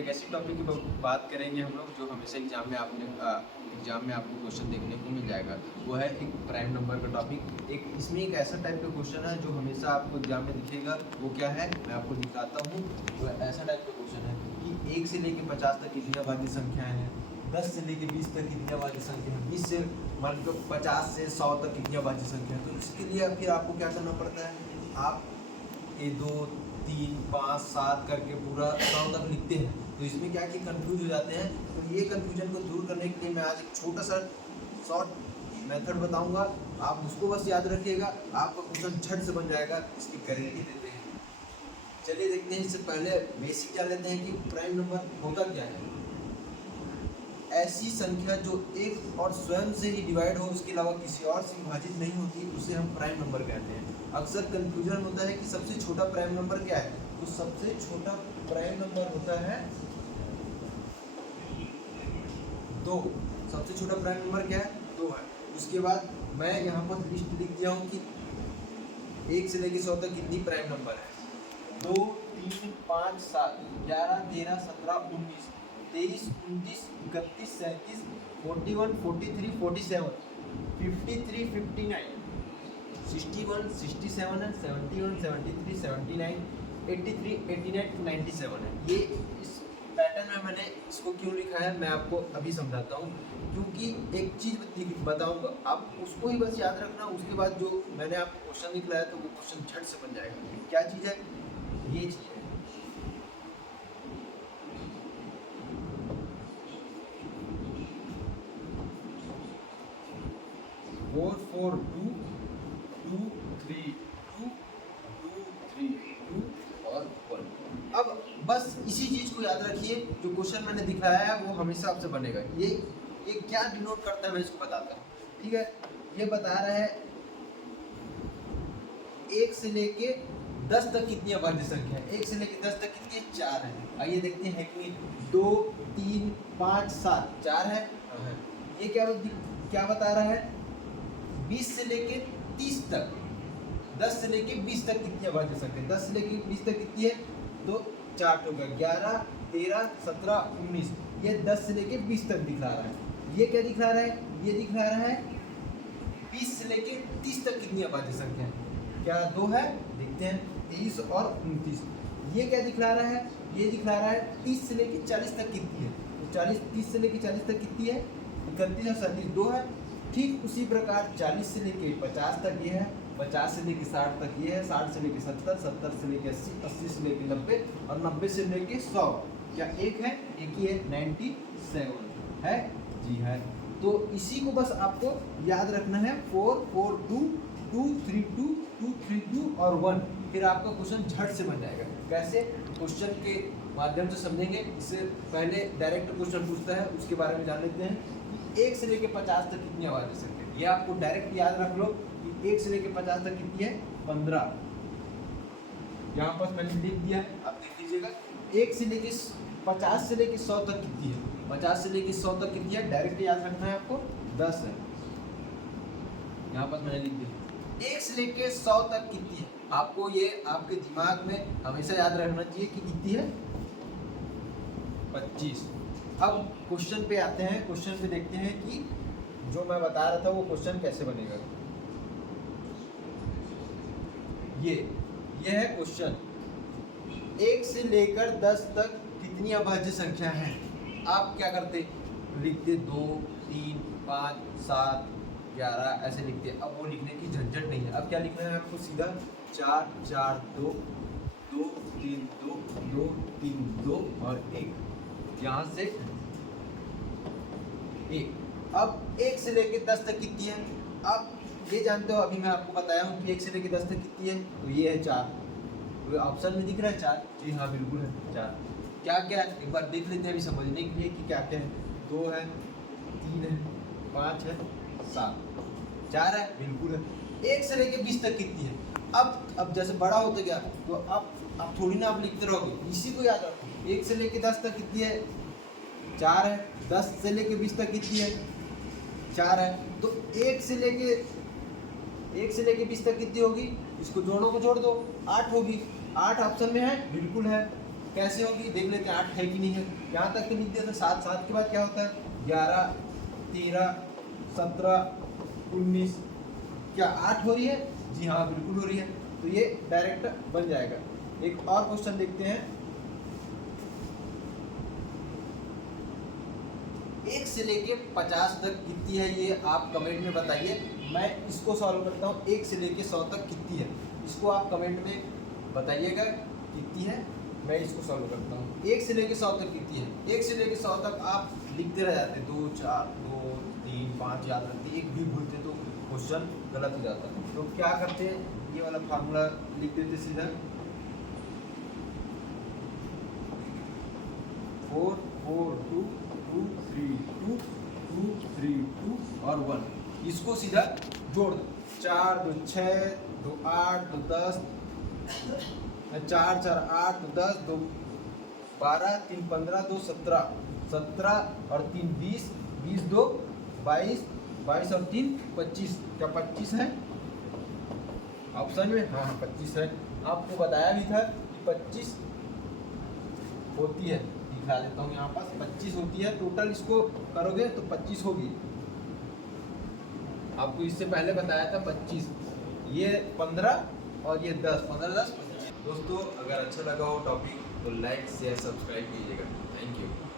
एक ऐसी टॉपिक की बात करेंगे हम लोग जो हमेशा एग्जाम में आपको क्वेश्चन देखने को मिल जाएगा। वो है एक प्राइम नंबर का टॉपिक। इसमें एक ऐसा टाइप का क्वेश्चन है जो हमेशा आपको एग्जाम में दिखेगा। वो क्या है, मैं आपको दिखाता हूँ। वो ऐसा टाइप का क्वेश्चन है कि 1 से लेकर 50 तक कितनी अभाज्य संख्याएं हैं, 10 से लेकर 20 तक कितनी अभाज्य संख्या है, 20 से मान लो 50 से 100 तक कितनी अभाज्य संख्या है। तो इसके लिए फिर आपको क्या करना पड़ता है, आप ये 2 3 5 7 करके पूरा 100 तक लिखते हैं। तो इसमें क्या कि कंफ्यूज हो जाते हैं। तो ये कंफ्यूजन को दूर करने के लिए मैं आज एक छोटा सा शॉर्ट मेथड बताऊंगा, आप उसको बस याद रखिएगा, आपका क्वेश्चन झट से बन जाएगा, इसकी गारंटी देते हैं। चलिए देखते हैं। इससे पहले बेसिक जान लेते हैं कि प्राइम नंबर होता क्या है। ऐसी संख्या जो एक और स्वयं से ही डिवाइड हो, उसके अलावा किसी और से विभाजित नहीं होती, उसे हम प्राइम नंबर कहते हैं। अक्सर कंफ्यूजन होता है कि सबसे छोटा प्राइम नंबर क्या है। तो सबसे छोटा प्राइम नंबर होता है 2। सबसे छोटा प्राइम नंबर क्या है, 2 है। उसके बाद मैं यहाँ पर लिस्ट लिख दिया हूँ कि 1 से लेकर 100 तक कितनी प्राइम नंबर है। 2 3 5 7 11 13 17 19 23 29 31 37 41 43 47 53 59 61 67 है, 71 73 79 83 89 97 है। ये इस पैटर्न में मैंने इसको क्यों लिखा है मैं आपको अभी समझाता हूँ। क्योंकि एक चीज़ बताऊंगा, आप उसको ही बस याद रखना। उसके बाद जो मैंने आपको क्वेश्चन दिखलाया तो वो क्वेश्चन झट से बन जाएगा। क्या चीज़ है, ये चीज़ है। फोर फोर टू 2 3 2 2 3 2 और 1। अब बस इसी चीज को याद रखिए, जो क्वेश्चन मैंने दिखाया है वो हमेशा आपसे बनेगा। ये क्या डिनोट करता है मैं इसको बताता हूँ, ठीक है। ये बता रहा है 1 से लेके 10 तक कितनी अभाज्य संख्या है। 1 से लेके 10 तक कितनी है, 4 है। आइए देखते हैं कि 2 3 5 7 4 है। ये क्या बता रहा है, 20 से लेके 30 तक, 10 से लेके 20 तक कितनी अभाज्य संख्या है। 10 से लेके 20 तक कितनी है, तो 4 होगा, 11 13 17 19। ये 10 से लेके 20 तक दिखा रहा है। ये क्या दिखा रहा है, ये दिखा रहा है 20 से लेके 30 तक कितनी अभाज्य संख्या है। क्या 2 है, देखते हैं 23 और 29। ये क्या दिखा रहा है, ये दिखा रहा है 30 से लेके 40 तक कितनी है। तो 30 से लेके 40 तक कितनी है, 31 और 37, 2 है। ठीक उसी प्रकार 40 से लेके 50 तक ये है, 50 से लेके 60 तक ये है, 60 से लेके 70, 70 से लेके 80, 80 से लेके 90 और 90 से लेके 100। क्या एक है, एक ही है, 97 है जी है। तो इसी को बस आपको याद रखना है, 4 4 2 2 3 2 2 3 2 और 1। फिर आपका क्वेश्चन झट से बन जाएगा। कैसे, क्वेश्चन के माध्यम से समझेंगे। इससे पहले डायरेक्ट क्वेश्चन पूछता है, उसके बारे में जान लेते हैं। 1 से लेके 50 तक कितनी अभाज्य संख्या है, ये आपको डायरेक्ट याद रख लो कि 1 से लेके 50 तक कितनी है, 15। यहाँ पर मैंने लिख दिया है, आप देख लीजिएगा। 1 से लेके 50 से लेके 100 तक कितनी है, 50 से लेके 100 तक कितनी है, डायरेक्ट याद रखना है आपको, 10 है। यहाँ पर मैंने लिख दिया 1 से लेके 100 तक कितनी है। आपको ये आपके दिमाग में हमेशा याद रखना चाहिए कि कितनी है, 25। अब क्वेश्चन पे आते हैं। क्वेश्चन पे देखते हैं कि जो मैं बता रहा था वो क्वेश्चन कैसे बनेगा। ये है क्वेश्चन, 1 से लेकर 10 तक कितनी अभाज्य संख्या है। आप क्या करते, लिखते 2 3 5 7 11 ऐसे लिखते। अब वो लिखने की झंझट नहीं है। अब क्या लिखना है आपको, सीधा 4 4 2 2 3 2 2 3 2 और 1, यहाँ से 1। अब 1 से लेके 10 तक कितनी है, आप ये जानते हो, अभी मैं आपको बताया हूँ कि 1 से लेके 10 तक कितनी है। तो ये है 4, तो ऑप्शन में दिख रहा है 4, जी हाँ बिल्कुल है 4। क्या क्या है एक बार देख लेते हैं अभी समझने के लिए कि क्या क्या है। 2 है, 3 है, 5 है, 7, 4 है, बिल्कुल है। 1 से लेके 20 तक कितनी है। अब जैसे बड़ा होता गया तो अब थोड़ी ना आप लिखते रहोगे, इसी को याद रखो। 1 से लेके 10 तक कितनी है, 4 है। 10 से लेके 20 तक कितनी है, 4 है। तो 1 से लेके 20 तक कितनी होगी, इसको दोनों को जोड़ दो, 8 होगी। 8 ऑप्शन में है, बिल्कुल है। कैसे होगी देख लेते हैं, 8 है कि नहीं है। यहाँ तक तो लिख देते हैं 7, 7 के बाद क्या होता है 11, 13, 17, 19, क्या 8 हो रही है? जी हाँ बिल्कुल हो रही है, तो ये डायरेक्ट बन जाएगा। एक और क्वेश्चन देखते हैं, 1 से लेके 50 तक कितनी है, ये आप कमेंट में बताइए। मैं इसको सॉल्व करता हूँ, 1 से लेके 100 तक कितनी है, इसको आप कमेंट में बताइएगा कितनी है। मैं इसको सॉल्व करता हूँ, 1 से लेके 100 तक कितनी है। 1 से लेके 100 तक आप लिखते रह जाते, 2, 4, 2, 3, 5 याद रखते, एक भी भूलते तो क्वेश्चन गलत हो जाता है। तो क्या करते हैं, ये वाला फार्मूला लिख देते सीधा, 4, 4, 2, 2, 3, 2, 2, 3, 2 और 1, इसको सीधा जोड़ दो। 4, 2, 6, 2, 8, 2, 10, 4, 4, 8, 2, 10, 2, 12, 3, 15, 2, 17, 17 और 3, 20, 20, 2, 22, 22 और 3, 25। क्या 25 है ऑप्शन में? हाँ हाँ 25 है। आपको बताया भी था कि 25 होती है, दिखा देता हूँ यहाँ पास 25 होती है। टोटल इसको करोगे तो 25 होगी। आपको इससे पहले बताया था 25, ये 15 और ये 10, 15, 10, 25। दोस्तों अगर अच्छा लगा हो टॉपिक तो लाइक शेयर सब्सक्राइब कीजिएगा। Thank you.